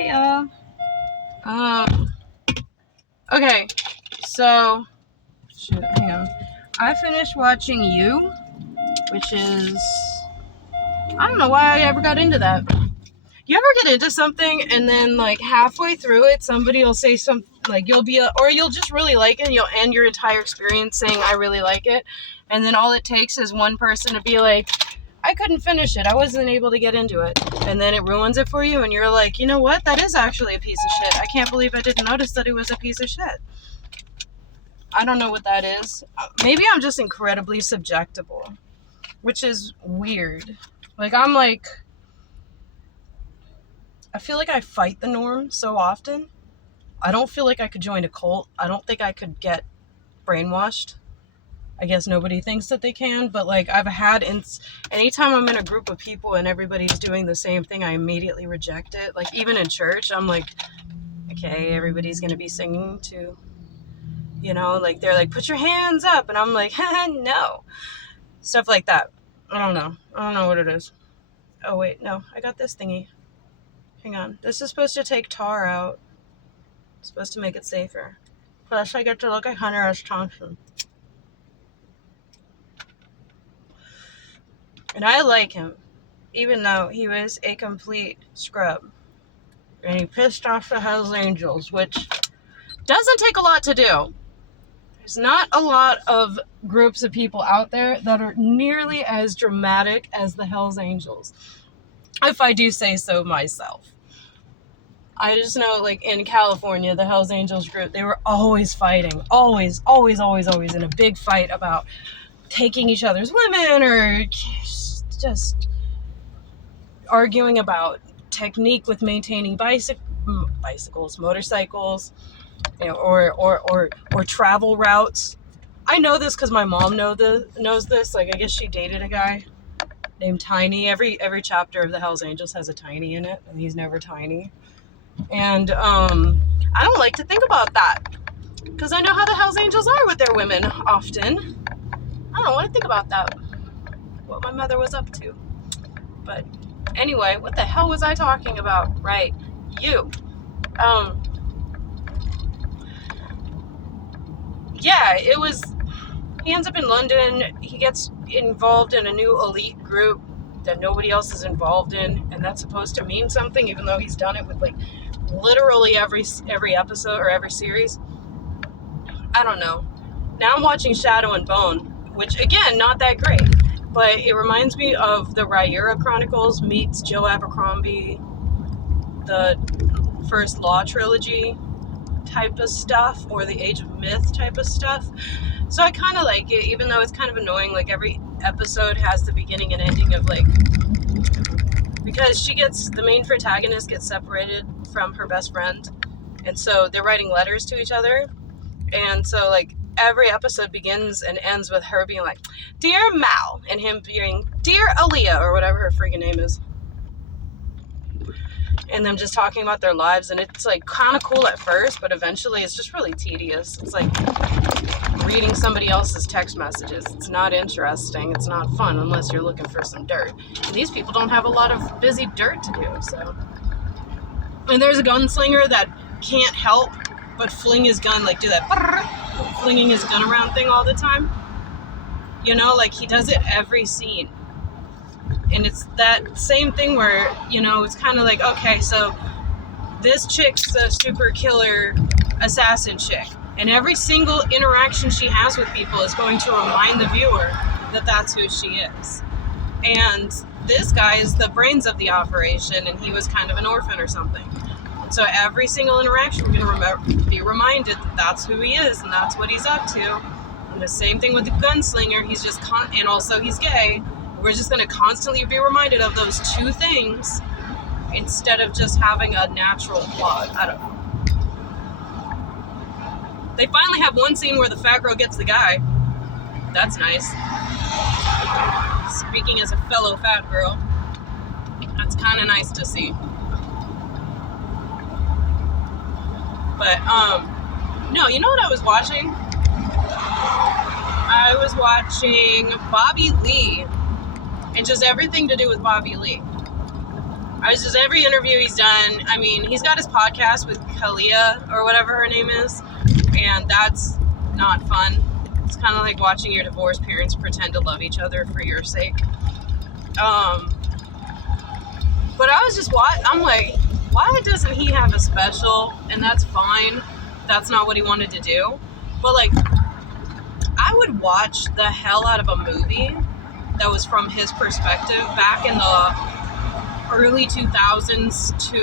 Hey y'all. Okay, so hang on. I finished watching You, which is, I don't know why I ever got into that. You ever get into something and then like halfway through it, somebody will say something like or you'll just really like it and you'll end your entire experience saying I really like it, and then all it takes is one person to be like, I couldn't finish it. I wasn't able to get into it. And then it ruins it for you. And you're like, you know what? That is actually a piece of shit. I can't believe I didn't notice that it was a piece of shit. I don't know what that is. Maybe I'm just incredibly subjectable, which is weird. Like, I feel like I fight the norm so often. I don't feel like I could join a cult. I don't think I could get brainwashed. I guess nobody thinks that they can, but like anytime I'm in a group of people and everybody's doing the same thing, I immediately reject it. Like even in church, I'm like, okay, everybody's going to be singing to, like they're like, put your hands up. And I'm like, no. Stuff like that. I don't know what it is. Oh wait, no, I got this thingy. Hang on. This is supposed to take tar out. It's supposed to make it safer. Plus I get to look at Hunter S. Thompson. And I like him, even though he was a complete scrub. And he pissed off the Hells Angels, which doesn't take a lot to do. There's not a lot of groups of people out there that are nearly as dramatic as the Hells Angels, if I do say so myself. I just know, like, in California, the Hells Angels group, they were always fighting. Always in a big fight about taking each other's women or just arguing about technique with maintaining bicycles, motorcycles, or travel routes. I know this because my mom knows this. Like, I guess she dated a guy named Tiny. Every chapter of the Hells Angels has a Tiny in it, and he's never Tiny. And I don't like to think about that because I know how the Hells Angels are with their women often. I don't want to think about that, what my mother was up to. But anyway, what the hell was I talking about? Right, You. Yeah, he ends up in London. He gets involved in a new elite group that nobody else is involved in, and that's supposed to mean something, even though he's done it with like literally every episode or every series. I don't know. Now I'm watching Shadow and Bone, which again, not that great, but it reminds me of the Rhaenyra Chronicles meets Joe Abercrombie, the first Law trilogy type of stuff, or the Age of Myth type of stuff. So I kind of like it, even though it's kind of annoying. Like every episode has the beginning and ending of like, because the main protagonist gets separated from her best friend, and so they're writing letters to each other, and so like every episode begins and ends with her being like, Dear Mal, and him being Dear Aaliyah, or whatever her freaking name is, and them just talking about their lives. And it's like kind of cool at first, but eventually it's just really tedious. It's like reading somebody else's text messages. It's not interesting. It's not fun unless you're looking for some dirt. And these people don't have a lot of busy dirt to do, so. And there's a gunslinger that can't help but fling his gun, like do that flinging his gun around thing all the time. Like he does it every scene. And it's that same thing where, it's kind of like, okay, so this chick's a super killer assassin chick. And every single interaction she has with people is going to remind the viewer that that's who she is. And this guy is the brains of the operation, and he was kind of an orphan or something. So every single interaction, we're going to be reminded that that's who he is and that's what he's up to. And the same thing with the gunslinger. He's just, and also he's gay. We're just going to constantly be reminded of those two things instead of just having a natural plot. I don't know. They finally have one scene where the fat girl gets the guy. That's nice. Speaking as a fellow fat girl, that's kind of nice to see. But, no, you know what I was watching? I was watching Bobby Lee, and just everything to do with Bobby Lee. every interview he's done, I mean, he's got his podcast with Kalia or whatever her name is, and that's not fun. It's kind of like watching your divorced parents pretend to love each other for your sake. But I was just I'm like, why doesn't he have a special? And that's fine. That's not what he wanted to do. But like, I would watch the hell out of a movie that was from his perspective back in the early 2000s to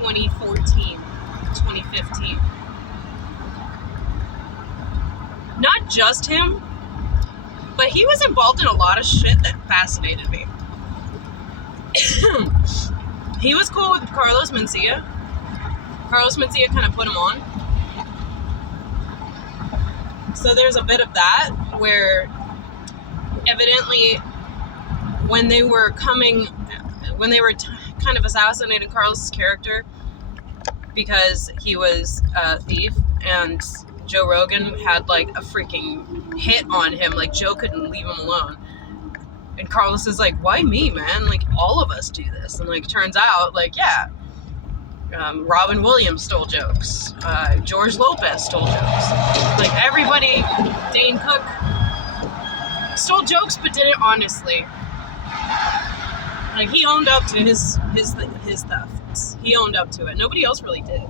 2014, 2015. Not just him, but he was involved in a lot of shit that fascinated me. He was cool with Carlos Mencia. Carlos Mencia kind of put him on. So there's a bit of that where evidently when they were kind of assassinating Carlos's character because he was a thief, and Joe Rogan had like a freaking hit on him, like Joe couldn't leave him alone. And Carlos is like, why me, man? Like, all of us do this. And like, turns out, like, yeah, Robin Williams stole jokes. George Lopez stole jokes. Like, everybody, Dane Cook, stole jokes, but did it honestly. Like, he owned up to his thefts. He owned up to it. Nobody else really did.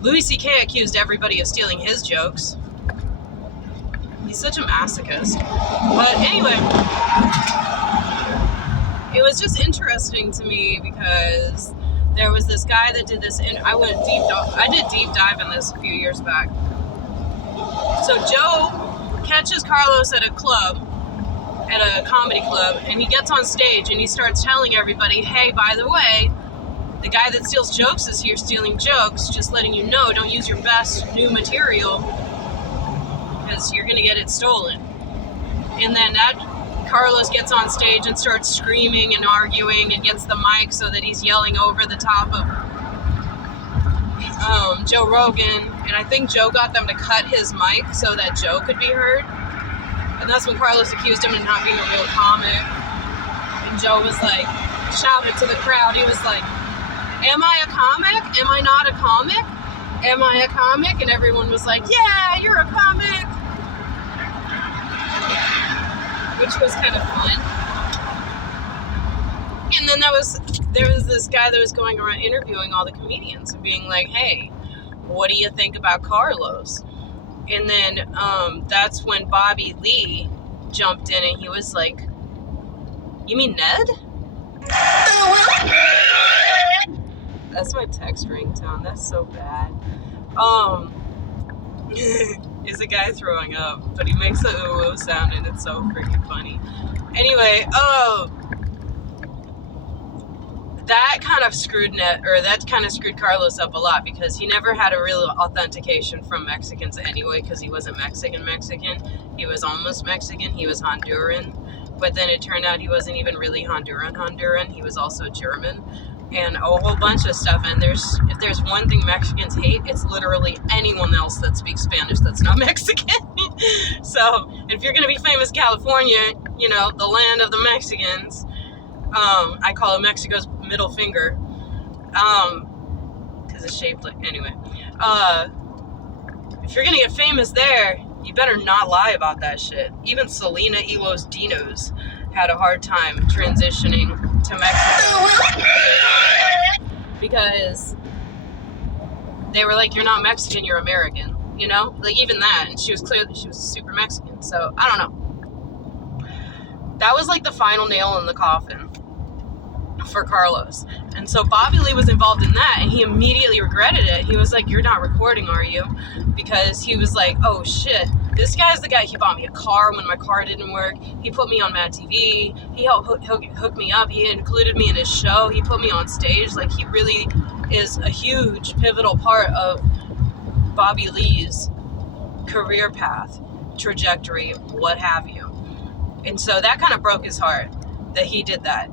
Louis C.K. accused everybody of stealing his jokes. He's such a masochist. But anyway, it was just interesting to me because there was this guy that did this, and I did deep dive in this a few years back. So Joe catches Carlos at a comedy club, and he gets on stage and he starts telling everybody, hey, by the way, the guy that steals jokes is here stealing jokes, just letting you know, don't use your best new material because you're gonna get it stolen. And then Carlos gets on stage and starts screaming and arguing and gets the mic so that he's yelling over the top of Joe Rogan, and I think Joe got them to cut his mic so that Joe could be heard. And that's when Carlos accused him of not being a real comic. And Joe was like, shouted to the crowd, he was like, am I a comic? Am I not a comic? Am I a comic? And everyone was like, yeah, you're a comic. Which was kind of fun. And then there was this guy that was going around interviewing all the comedians and being like, hey, what do you think about Carlos? And then that's when Bobby Lee jumped in and he was like, you mean Ned? That's my text ringtone. That's so bad. Is a guy throwing up, but he makes a ooh sound and it's so freaking funny. Anyway, that kind of screwed Carlos up a lot because he never had a real authentication from Mexicans anyway, because he wasn't Mexican. He was almost Mexican. He was Honduran, but then it turned out he wasn't even really Honduran. He was also German. And a whole bunch of stuff. And if there's one thing Mexicans hate, it's literally anyone else that speaks Spanish that's not Mexican. So if you're going to be famous California, you know, the land of the Mexicans, I call it Mexico's middle finger, because it's shaped like, anyway, if you're going to get famous there, you better not lie about that shit. Even Selena Elos Dinos had a hard time transitioning to Mexico because they were like, you're not Mexican, you're American, you know, like even that. And she was super Mexican. So I don't know, that was like the final nail in the coffin for Carlos. And so Bobby Lee was involved in that, and he immediately regretted it. He was like, you're not recording, are you? Because he was like, oh shit, this guy's the guy. He bought me a car when my car didn't work. He put me on Mad TV. He helped hook me up. He included me in his show. He put me on stage. Like, he really is a huge pivotal part of Bobby Lee's career path, trajectory, what have you. And so that kind of broke his heart that he did that.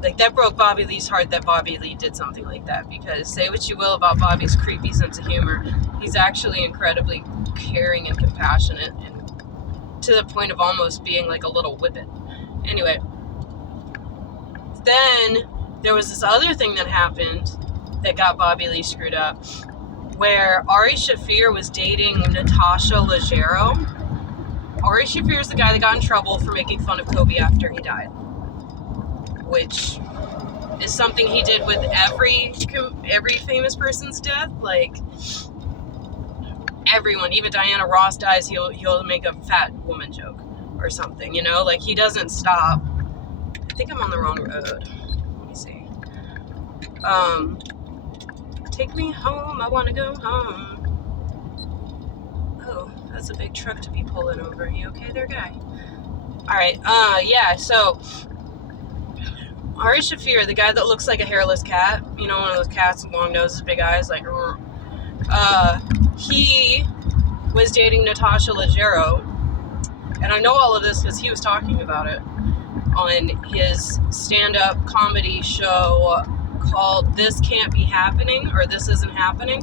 Like, that broke Bobby Lee's heart that Bobby Lee did something like that, because say what you will about Bobby's creepy sense of humor, he's actually incredibly caring and compassionate, and to the point of almost being like a little whippet. Anyway, then there was this other thing that happened that got Bobby Lee screwed up, where Ari Shaffir was dating Natasha Leggero. Ari Shaffir is the guy that got in trouble for making fun of Kobe after he died, which is something he did with every famous person's death. Like, everyone, even Diana Ross dies, he'll make a fat woman joke or something, you know? Like, he doesn't stop. I think I'm on the wrong road. Let me see. Take me home, I want to go home. Oh, that's a big truck to be pulling over. You okay there, guy? Alright, yeah, so Ari Shaffir, the guy that looks like a hairless cat, you know, one of those cats with long noses, big eyes, like, he was dating Natasha Leggero, and I know all of this because he was talking about it on his stand-up comedy show called This Can't Be Happening, or This Isn't Happening,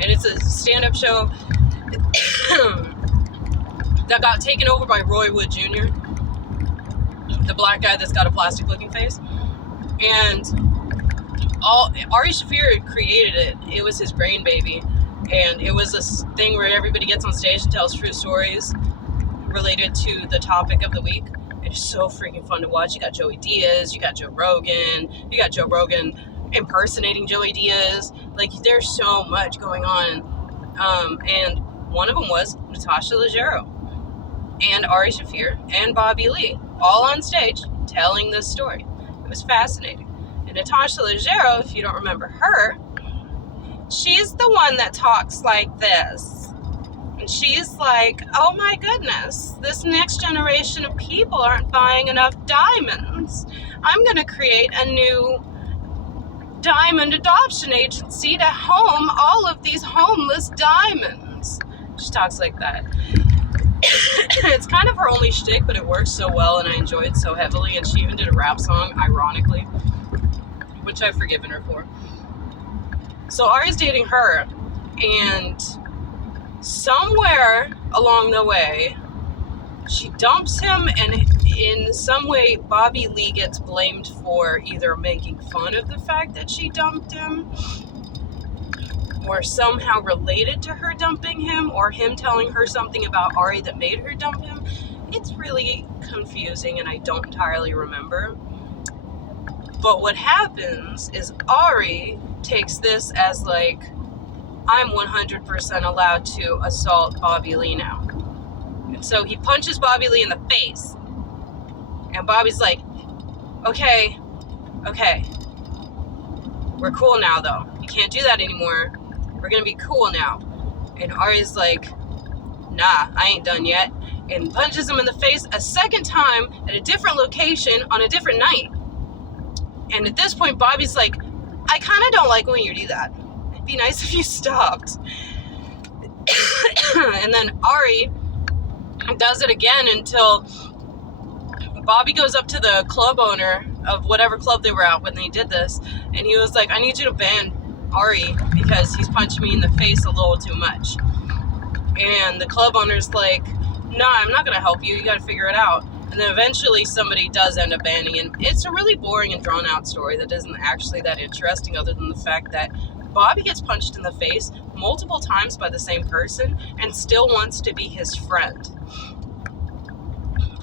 and it's a stand-up show that got taken over by Roy Wood Jr., the black guy that's got a plastic-looking face, and Ari Shaffir created it. It was his brain baby, and it was this thing where everybody gets on stage and tells true stories related to the topic of the week. It's so freaking fun to watch. You got Joey Diaz, you got Joe Rogan impersonating Joey Diaz. Like, there's so much going on. And one of them was Natasha Leggero and Ari Shaffir and Bobby Lee, all on stage telling this story. It was fascinating. And Natasha Leggero, if you don't remember her, she's the one that talks like this. And she's like, oh my goodness, this next generation of people aren't buying enough diamonds. I'm going to create a new diamond adoption agency to home all of these homeless diamonds. She talks like that. It's kind of her only shtick, but it works so well, and I enjoy it so heavily. And she even did a rap song, ironically, which I've forgiven her for. So Ari's dating her, and somewhere along the way, she dumps him, and in some way, Bobby Lee gets blamed for either making fun of the fact that she dumped him, or somehow related to her dumping him, or him telling her something about Ari that made her dump him. It's really confusing, and I don't entirely remember. But what happens is Ari takes this as like, I'm 100% allowed to assault Bobby Lee now. And so he punches Bobby Lee in the face. And Bobby's like, okay, we're cool now though. You can't do that anymore. We're gonna be cool now. And Ari's like, nah, I ain't done yet. And punches him in the face a second time at a different location on a different night. And at this point, Bobby's like, I kind of don't like when you do that. It'd be nice if you stopped. And then Ari does it again until Bobby goes up to the club owner of whatever club they were at when they did this, and he was like, I need you to ban Ari because he's punching me in the face a little too much. And the club owner's like, nah, I'm not going to help you. You got to figure it out. And then eventually somebody does end up banning him. It's a really boring and drawn out story that isn't actually that interesting, other than the fact that Bobby gets punched in the face multiple times by the same person and still wants to be his friend.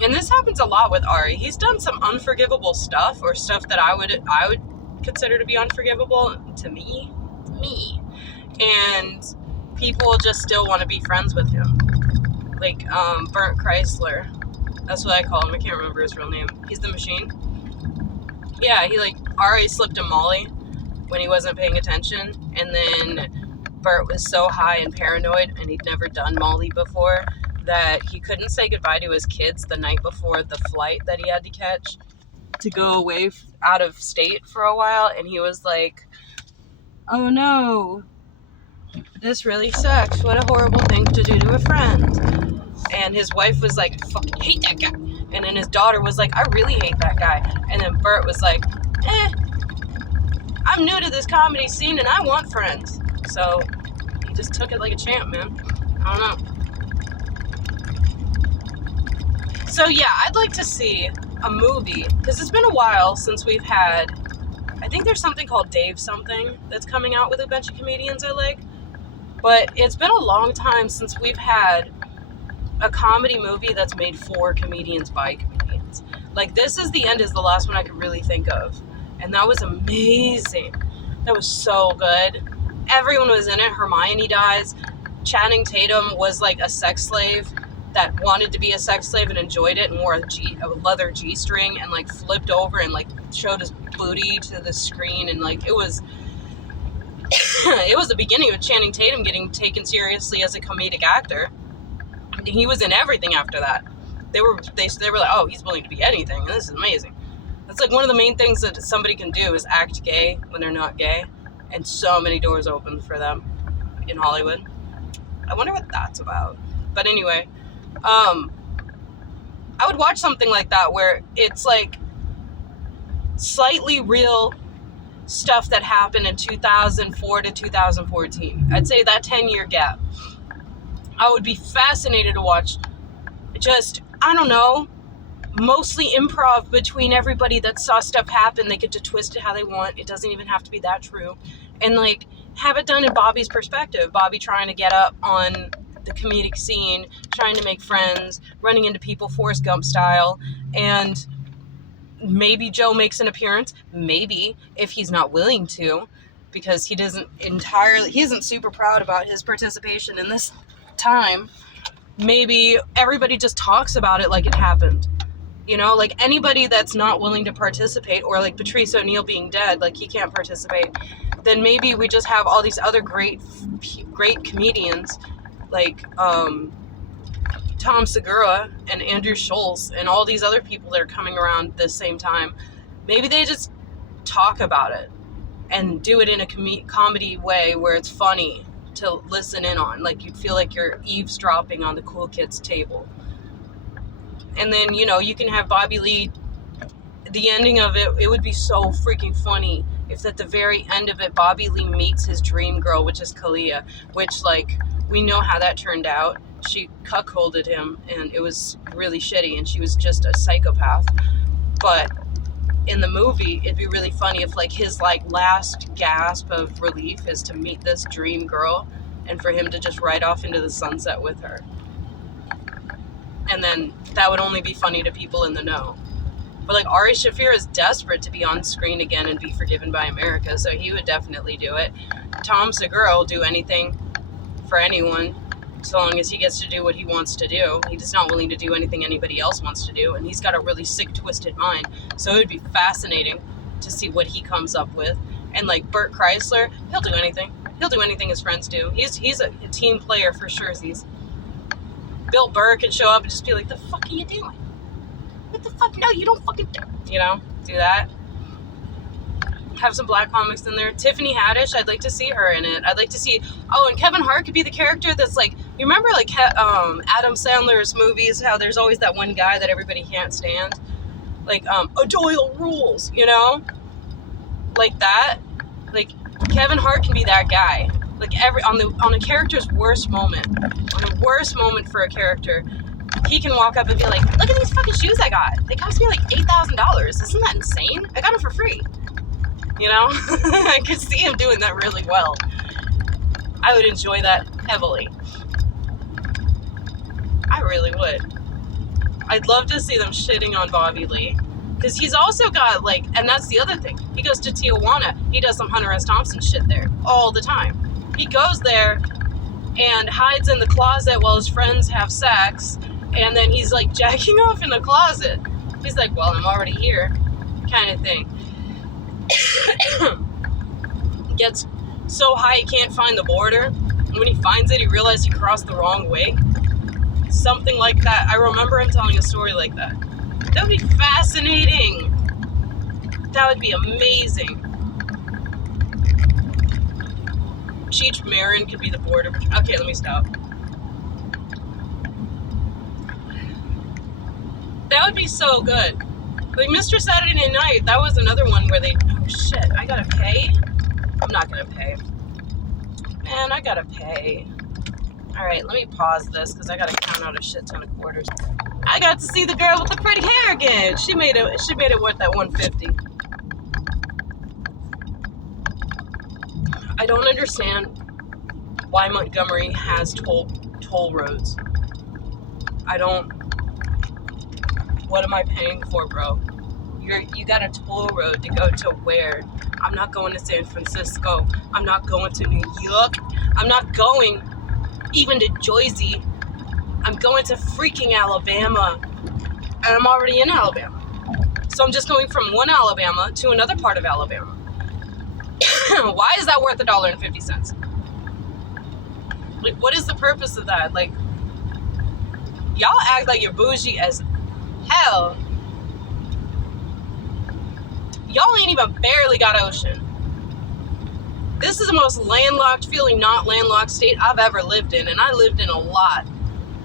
And this happens a lot with Ari. He's done some unforgivable stuff, or stuff that I would consider to be unforgivable to me. And people just still want to be friends with him. Like Burnt Chrysler. That's what I call him. I can't remember his real name. He's the Machine. Yeah, Ari slipped him Molly when he wasn't paying attention, and then Bert was so high and paranoid, and he'd never done Molly before, that he couldn't say goodbye to his kids the night before the flight that he had to catch to go away out of state for a while, and he was like, oh no, this really sucks. What a horrible thing to do to a friend. And his wife was like, I fucking hate that guy. And then his daughter was like, I really hate that guy. And then Bert was like, I'm new to this comedy scene and I want friends. So he just took it like a champ, man. I don't know. So yeah, I'd like to see a movie, because it's been a while since we've had, I think there's something called Dave Something that's coming out with a bunch of comedians I like, but it's been a long time since we've had a comedy movie that's made for comedians by comedians. Like, This Is the End is the last one I could really think of, and that was amazing. That was so good. Everyone was in it. Hermione dies. Channing Tatum was like a sex slave that wanted to be a sex slave and enjoyed it, and wore a leather G-string and like flipped over and like showed his booty to the screen, and like it was it was the beginning of Channing Tatum getting taken seriously as a comedic actor. He was in everything after that. They were like, oh, he's willing to be anything, and this is amazing. That's like one of the main things that somebody can do is act gay when they're not gay, and so many doors open for them in Hollywood. I wonder what that's about. But anyway, I would watch something like that where it's like slightly real stuff that happened in 2004 to 2014. I'd say that 10-year gap. I would be fascinated to watch just, I don't know, mostly improv between everybody that saw stuff happen. They get to twist it how they want. It doesn't even have to be that true. And like, have it done in Bobby's perspective. Bobby trying to get up on the comedic scene, trying to make friends, running into people Forrest Gump style, and maybe Joe makes an appearance. Maybe, if he's not willing to, because he isn't super proud about his participation in this time. Maybe everybody just talks about it like it happened. You know, like anybody that's not willing to participate, or like Patrice O'Neal being dead, like he can't participate, then maybe we just have all these other great comedians like Tom Segura and Andrew Schultz and all these other people that are coming around the same time. Maybe they just talk about it and do it in a comedy way where it's funny to listen in on. Like, you'd feel like you're eavesdropping on the cool kids table. And then, you know, you can have Bobby Lee, the ending of it, it would be so freaking funny if at the very end of it, Bobby Lee meets his dream girl, which is Kalia, which, like, we know how that turned out. She cuckolded him, and it was really shitty, and she was just a psychopath. But in the movie, it'd be really funny if, like, his, like, last gasp of relief is to meet this dream girl, and for him to just ride off into the sunset with her. And then that would only be funny to people in the know. But like, Ari Shaffir is desperate to be on screen again and be forgiven by America, so he would definitely do it. Tom Segura will do anything for anyone, so long as he gets to do what he wants to do. He's not willing to do anything anybody else wants to do, and he's got a really sick, twisted mind. So it would be fascinating to see what he comes up with. And like Bert Kreisler, he'll do anything. He'll do anything his friends do. He's a team player for sure. Bill Burr can show up and just be like, the fuck are you doing? What the fuck? No, you don't fucking do. You know, do that. Have some black comics in there. Tiffany Haddish, I'd like to see her in it. I'd like to see, and Kevin Hart could be the character that's like, you remember like Adam Sandler's movies, how there's always that one guy that everybody can't stand? Like, Doyle rules, you know? Like that. Like, Kevin Hart can be that guy. Like, on a character's worst moment, for a character, he can walk up and be like, look at these fucking shoes I got. They cost me like $8,000. Isn't that insane? I got them for free. You know? I could see him doing that really well. I would enjoy that heavily. I really would. I'd love to see them shitting on Bobby Lee. Because he's also got, like, and that's the other thing. He goes to Tijuana. He does some Hunter S. Thompson shit there all the time. He goes there and hides in the closet while his friends have sex, and then he's like jacking off in the closet. He's like, well, I'm already here, kind of thing. Gets so high he can't find the border, and when he finds it, he realizes he crossed the wrong way. Something like that. I remember him telling a story like that. That would be fascinating. That would be amazing. Cheech Marin could be the border. Okay, let me stop. That would be so good. Like Mr. Saturday Night, that was another one where oh shit, I gotta pay? I'm not gonna pay. Man, I gotta pay. Alright, let me pause this because I gotta count out a shit ton of quarters. I got to see the girl with the pretty hair again. She made it worth that $150. I don't understand why Montgomery has toll roads. What am I paying for, bro? You got a toll road to go to where? I'm not going to San Francisco. I'm not going to New York. I'm not going even to Jersey. I'm going to freaking Alabama. And I'm already in Alabama. So I'm just going from one Alabama to another part of Alabama. Why is that worth $1.50? Like, what is the purpose of that? Like, y'all act like you're bougie as hell. Y'all ain't even barely got ocean. This is the most landlocked feeling not landlocked state I've ever lived in, and I lived in a lot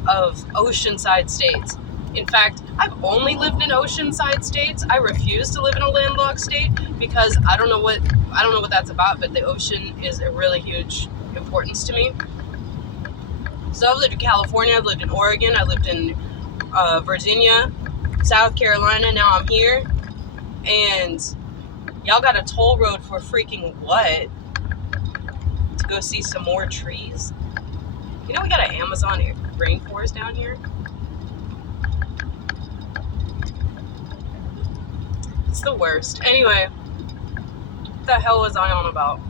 of oceanside states. In fact, I've only lived in oceanside states. I refuse to live in a landlocked state because I don't know what that's about, but the ocean is a really huge importance to me. So I've lived in California, I've lived in Oregon, I lived in Virginia, South Carolina, now I'm here. And y'all got a toll road for freaking what? To go see some more trees? You know we got an Amazon rainforest down here? It's the worst. Anyway, what the hell was I on about?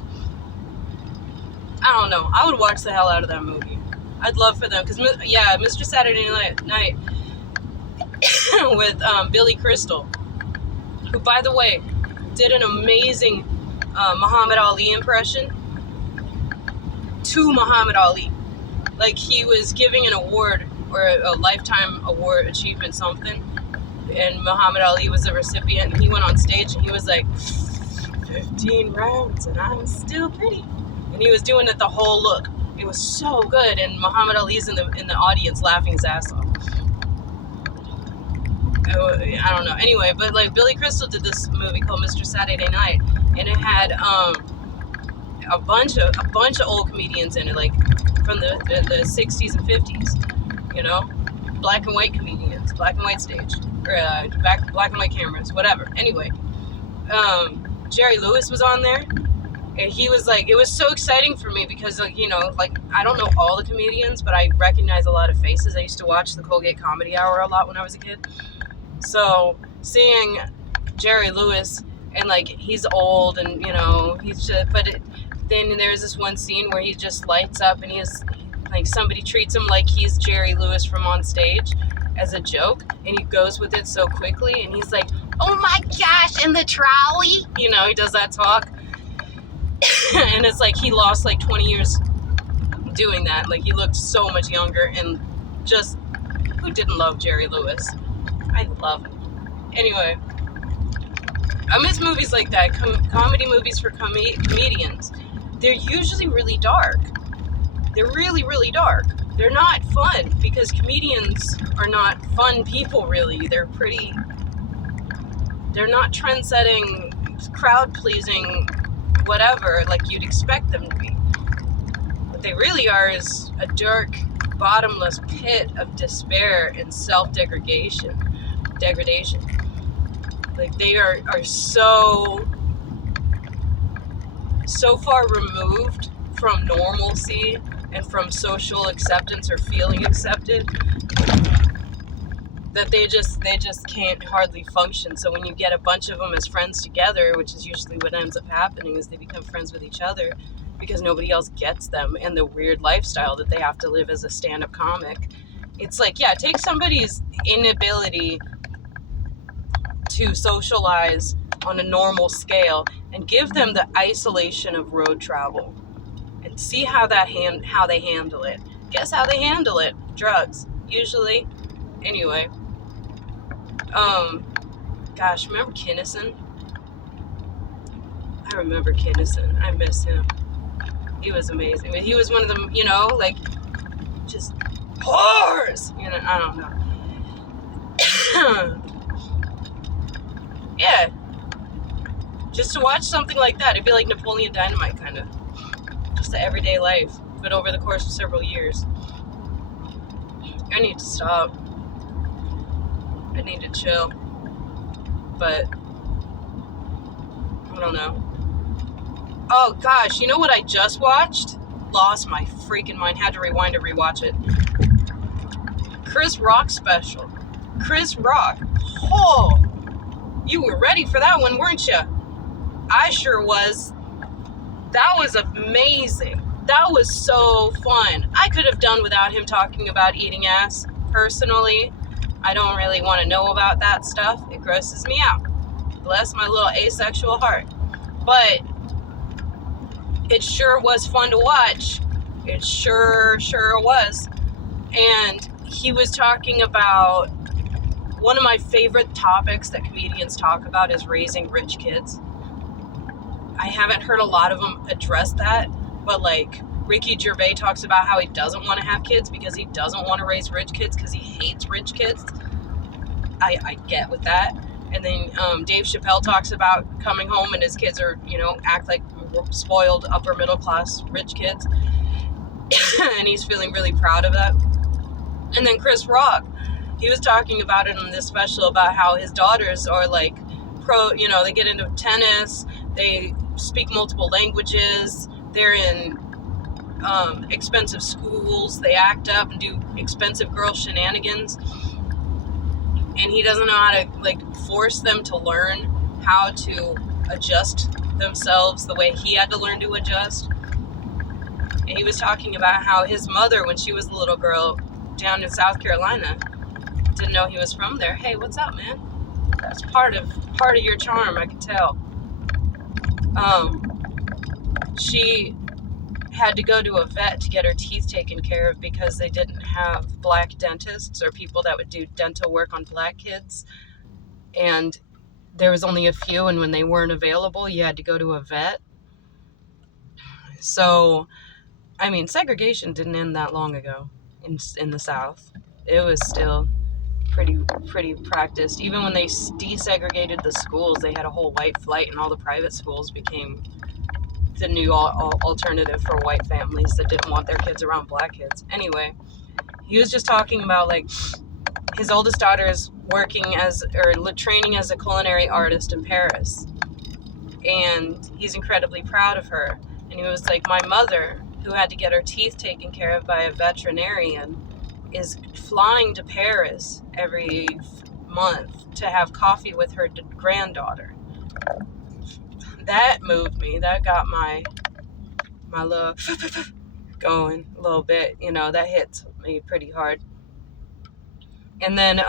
I don't know. I would watch the hell out of that movie. I'd love for them, because, yeah, Mr. Saturday Night with Billy Crystal, who, by the way, did an amazing Muhammad Ali impression to Muhammad Ali. Like, he was giving an award, or a lifetime award, achievement something, and Muhammad Ali was the recipient, and he went on stage, and he was like, 15 rounds, and I'm still pretty. And he was doing it the whole look. It was so good, and Muhammad Ali's in the audience laughing his ass off. I don't know. Anyway, but like Billy Crystal did this movie called Mr. Saturday Night, and it had a bunch of old comedians in it, like from the 60s and 50s, you know, black and white comedians, black and white stage, or black and white cameras, whatever. Anyway, Jerry Lewis was on there. And he was like, it was so exciting for me because, like, you know, like, I don't know all the comedians, but I recognize a lot of faces. I used to watch the Colgate Comedy Hour a lot when I was a kid. So seeing Jerry Lewis, and like, he's old, and, you know, he's just, then there's this one scene where he just lights up, and he's like, somebody treats him like he's Jerry Lewis from on stage as a joke, and he goes with it so quickly, and he's like, oh my gosh, in the trolley, you know, he does that talk. And it's like he lost like 20 years doing that. Like, he looked so much younger, and just, who didn't love Jerry Lewis? I love him. Anyway, I miss movies like that, comedy movies for comedians. They're usually really dark. They're really, really dark. They're not fun, because comedians are not fun people, really. They're not trend-setting, crowd-pleasing, whatever, like you'd expect them to be. What they really are is a dark, bottomless pit of despair and self-degradation. Like, they are so far removed from normalcy and from social acceptance or feeling accepted that they just can't hardly function. So when you get a bunch of them as friends together, which is usually what ends up happening, is they become friends with each other because nobody else gets them and the weird lifestyle that they have to live as a stand-up comic. It's like, yeah, take somebody's inability to socialize on a normal scale and give them the isolation of road travel and see how they handle it. Guess how they handle it? Drugs, usually. Anyway. Gosh, remember Kinnison? I remember Kinnison. I miss him. He was amazing. He was one of them, you know, like, just whores! You know, I don't know. Yeah. Just to watch something like that, it'd be like Napoleon Dynamite, kind of. Just the everyday life, but over the course of several years. I need to stop. I need to chill. But I don't know. Oh gosh, you know what I just watched? Lost my freaking mind. Had to rewind to rewatch it. Chris Rock special. Chris Rock. Oh, you were ready for that one, weren't you? I sure was. That was amazing. That was so fun. I could have done without him talking about eating ass. Personally, I don't really want to know about that stuff. It grosses me out. Bless my little asexual heart. But it sure was fun to watch. It sure was. And he was talking about one of my favorite topics that comedians talk about is raising rich kids. I haven't heard a lot of them address that, but like Ricky Gervais talks about how he doesn't want to have kids because he doesn't want to raise rich kids because he hates rich kids. I get with that. And then Dave Chappelle talks about coming home and his kids are, act like spoiled upper middle class rich kids. And he's feeling really proud of that. And then Chris Rock, he was talking about it in this special about how his daughters are like they get into tennis, they speak multiple languages, they're in expensive schools, they act up and do expensive girl shenanigans. And he doesn't know how to force them to learn how to adjust themselves the way he had to learn to adjust. And he was talking about how his mother, when she was a little girl down in South Carolina, didn't know he was from there. Hey, what's up, man? That's part of your charm, I can tell. She had to go to a vet to get her teeth taken care of because they didn't have black dentists or people that would do dental work on black kids. And there was only a few, and when they weren't available, you had to go to a vet. So, I mean, segregation didn't end that long ago in the South. It was still pretty practiced. Even when they desegregated the schools, they had a whole white flight, and all the private schools became the new alternative for white families that didn't want their kids around black kids. Anyway, he was just talking about his oldest daughter is training as a culinary artist in Paris, and he's incredibly proud of her. And he was like, my mother, who had to get her teeth taken care of by a veterinarian, is flying to Paris every month to have coffee with her granddaughter. That moved me. That got my love going a little bit. That hits me pretty hard. And then,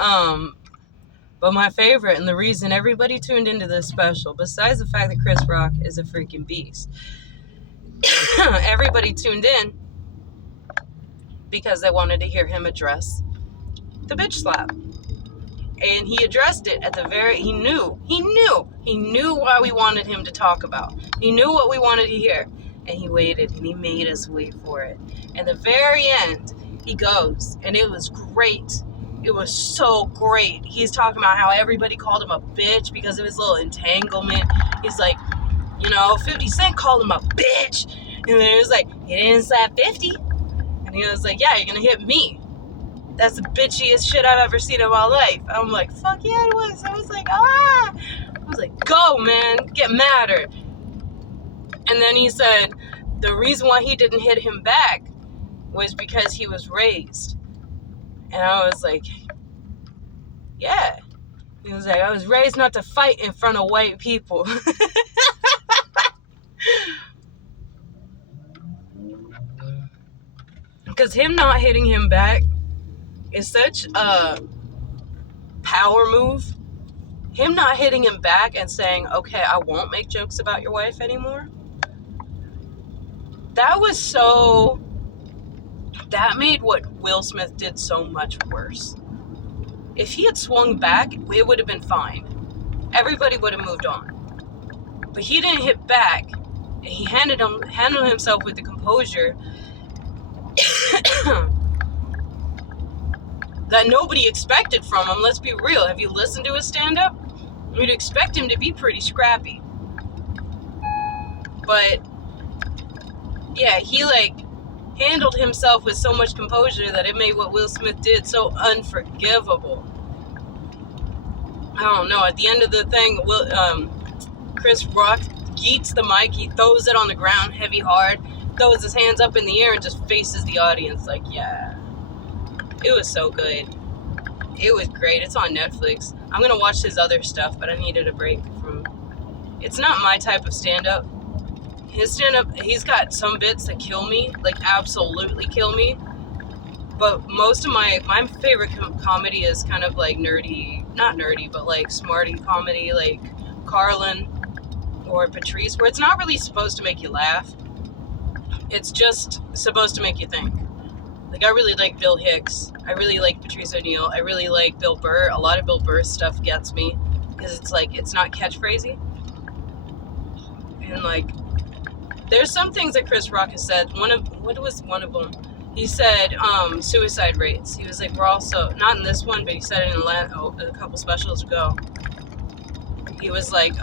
but my favorite, and the reason everybody tuned into this special, besides the fact that Chris Rock is a freaking beast, everybody tuned in because they wanted to hear him address the bitch slap. And he addressed it at he knew why we wanted him to talk about. He knew what we wanted to hear. And he waited, and he made us wait for it. And the very end, he goes, and it was great. It was so great. He's talking about how everybody called him a bitch because of his little entanglement. He's like, 50 Cent called him a bitch. And then he was like, he didn't slap 50. And he was like, yeah, you're going to hit me. That's the bitchiest shit I've ever seen in my life. I'm like, fuck yeah, it was. I was like, I was like, go, man. Get madder. And then he said the reason why he didn't hit him back was because he was raised. And I was like, yeah. He was like, I was raised not to fight in front of white people. Because him not hitting him back is such a power move. Him not hitting him back and saying, okay, I won't make jokes about your wife anymore. That made what Will Smith did so much worse. If he had swung back, it would have been fine. Everybody would have moved on. But he didn't hit back. And he handled himself with the composure that nobody expected from him. Let's be real. Have you listened to his stand-up? You'd expect him to be pretty scrappy. But yeah, he handled himself with so much composure that it made what Will Smith did so unforgivable. I don't know, at the end of the thing, Chris Rock yeets the mic, he throws it on the ground heavy hard, throws his hands up in the air and just faces the audience like, yeah. It was so good. It was great. It's on Netflix. I'm gonna watch his other stuff, but I needed a break from... It's not my type of stand-up. His stand-up, he's got some bits that kill me, like absolutely kill me. But most of my favorite comedy is kind of like nerdy, not nerdy, but like smarty comedy, like Carlin or Patrice, where it's not really supposed to make you laugh. It's just supposed to make you think. Like, I really like Bill Hicks. I really like Patrice O'Neal. I really like Bill Burr. A lot of Bill Burr's stuff gets me because it's like, it's not catchphrasy. And like, there's some things that Chris Rock has said. What was one of them? He said suicide rates. He was like, we're also, not in this one, but he said it in a couple specials ago. He was like,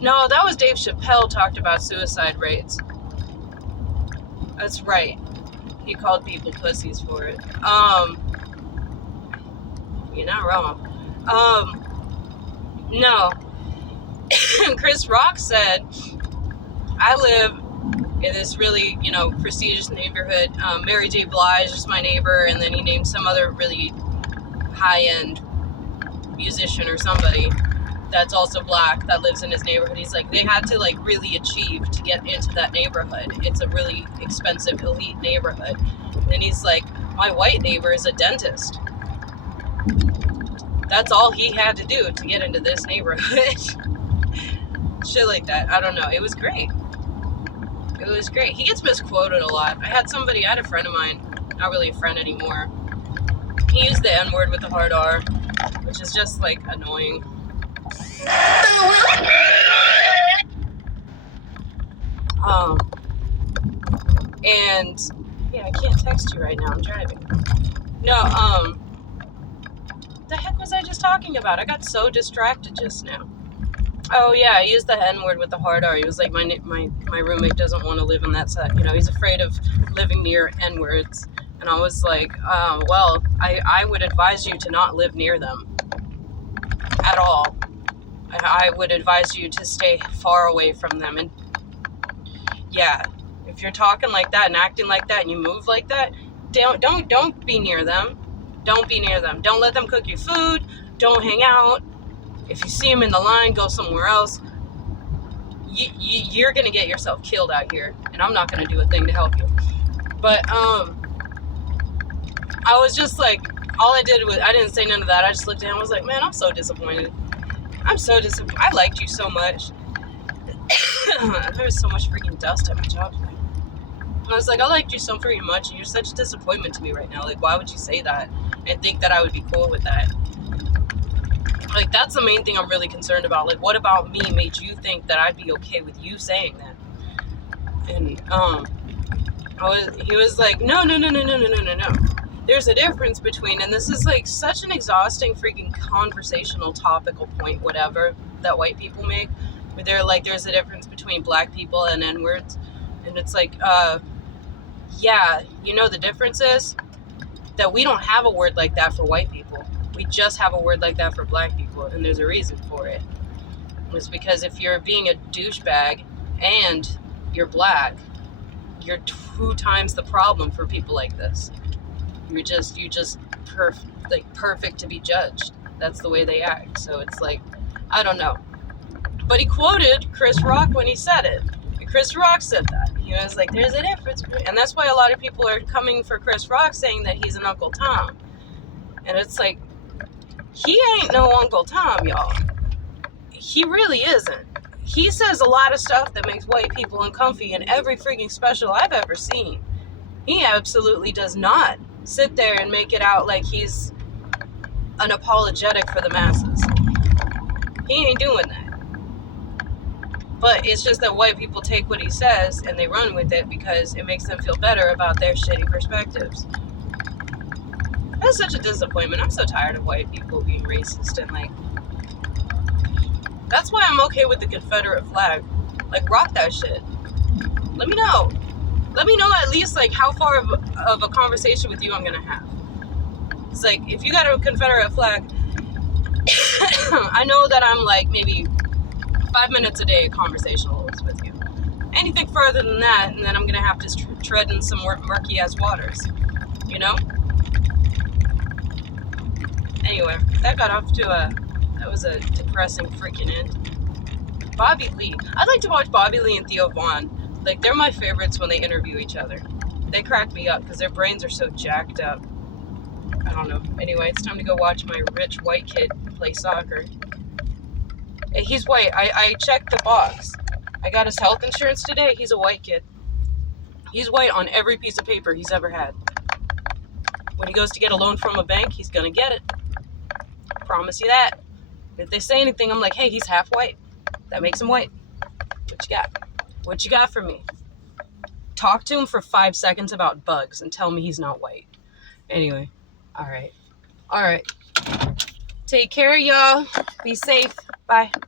no, that was Dave Chappelle talked about suicide rates. That's right. He called people pussies for it. You're not wrong. No. Chris Rock said, I live in this really, prestigious neighborhood. Mary J. Blige is my neighbor, and then he named some other really high-end musician or somebody that's also black that lives in his neighborhood. He's like, they had to like really achieve to get into that neighborhood. It's a really expensive, elite neighborhood. And he's like, my white neighbor is a dentist. That's all he had to do to get into this neighborhood. Shit like that. I don't know. It was great. It was great. He gets misquoted a lot. I had a friend of mine, not really a friend anymore. He used the N-word with the hard R, which is just like annoying. And yeah, I can't text you right now, I'm driving. No, the heck was I just talking about? I got so distracted just now. Oh yeah, I used the N-word with the hard R. He was like, my roommate doesn't want to live in that set. He's afraid of living near N-words. And I was like, well, I would advise you to not live near them at all. I would advise you to stay far away from them. And yeah, if you're talking like that and acting like that and you move like that, don't be near them. Don't be near them. Don't let them cook your food. Don't hang out. If you see them in the line, go somewhere else. You're gonna get yourself killed out here, and I'm not gonna do a thing to help you. But I was just like, all I did was, I didn't say none of that. I just looked at him and was like, man, I'm so disappointed. I'm so disappointed. I liked you so much. There was so much freaking dust at my job today. I was like, I liked you so freaking much, and you're such a disappointment to me right now. Like, why would you say that and think that I would be cool with that? Like, that's the main thing I'm really concerned about. Like, what about me made you think that I'd be okay with you saying that? And he was like, no. There's a difference between, and this is like such an exhausting freaking conversational topical point, whatever, that white people make, where they're like, there's a difference between black people and N-words. And it's like, yeah, the difference is that we don't have a word like that for white people. We just have a word like that for black people, and there's a reason for it. It's because if you're being a douchebag and you're black, you're 2 times the problem for people like this. You're just perfect to be judged. That's the way they act. So it's like, I don't know. But he quoted Chris Rock when he said it. And Chris Rock said that. He was like, there's a difference. And that's why a lot of people are coming for Chris Rock, saying that he's an Uncle Tom. And it's like, he ain't no Uncle Tom, y'all. He really isn't. He says a lot of stuff that makes white people uncomfy in every freaking special I've ever seen. He absolutely does not sit there and make it out like he's an apologetic for the masses. He ain't doing that. But it's just that white people take what he says and they run with it because it makes them feel better about their shitty perspectives. That's such a disappointment. I'm so tired of white people being racist and like, that's why I'm okay with the Confederate flag. Like, rock that shit. Let me know. Let me know at least like how far of a conversation with you I'm gonna have. It's like, if you got a Confederate flag, I know that I'm like maybe 5 minutes a day conversational with you. Anything further than that, and then I'm gonna have to tread in some murky ass waters, you know? Anyway, that was a depressing freaking end. Bobby Lee. I'd like to watch Bobby Lee and Theo Vaughn. Like, they're my favorites when they interview each other. They crack me up because their brains are so jacked up. I don't know. Anyway, it's time to go watch my rich white kid play soccer. Hey, he's white. I checked the box. I got his health insurance today. He's a white kid. He's white on every piece of paper he's ever had. When he goes to get a loan from a bank, he's gonna get it. Promise you that. If they say anything, I'm like, hey, he's half white. That makes him white. What you got? What you got for me? Talk to him for 5 seconds about bugs and tell me he's not white. Anyway, all right. Take care, y'all. Be safe. Bye.